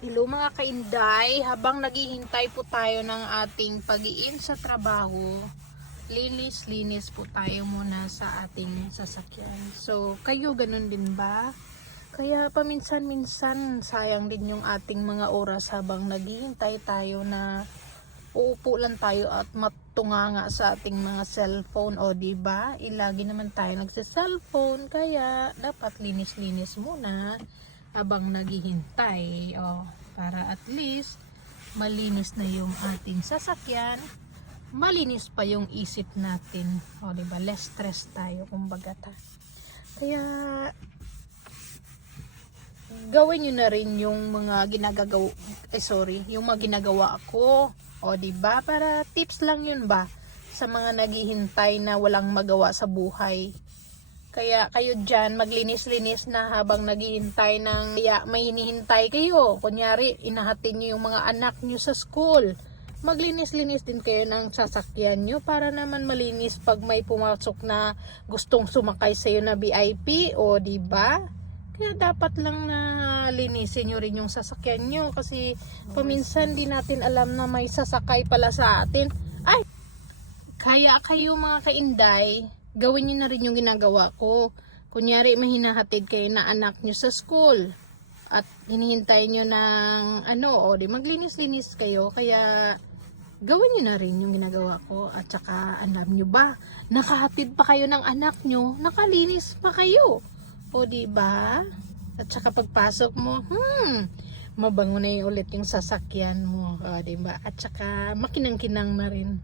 Hello mga kainday, habang naghihintay po tayo ng ating pag-iin sa trabaho, linis-linis po tayo muna sa ating sasakyan. So, kayo ganun din ba? Kaya paminsan-minsan sayang din yung ating mga oras habang naghihintay tayo na uupo lang tayo at matunganga sa ating mga cellphone, o diba? Ilagi naman tayo nagsa-cellphone, kaya dapat linis-linis muna habang naghihintay, para at least malinis na yung ating sasakyan, malinis pa yung isip natin, diba? Less stress tayo, kumbaga kaya gawin nyo na rin yung mga yung mga ginagawa ko, diba? Para tips lang yun ba sa mga naghihintay na walang magawa sa buhay. Kaya kayo dyan, maglinis-linis na habang naghihintay ng may hinihintay kayo. Kunyari, inahatid nyo yung mga anak nyo sa school. Maglinis-linis din kayo ng sasakyan nyo para naman malinis pag may pumasok na gustong sumakay sa'yo na VIP, diba? Kaya dapat lang na linisin nyo rin yung sasakyan nyo kasi paminsan di natin alam na may sasakay pala sa atin. Ay! Kaya kayo mga kainday, gawin nyo na rin yung ginagawa ko. Kunyari, may hinahatid kayo na anak nyo sa school at hinihintay nyo ng di maglinis-linis kayo. Kaya gawin nyo na rin yung ginagawa ko. At saka, alam nyo ba, nakahatid pa kayo ng anak nyo, nakalinis pa kayo. Diba? At saka pagpasok mo, mabango na yung ulit yung sasakyan mo. Diba? At saka makinang-kinang na rin.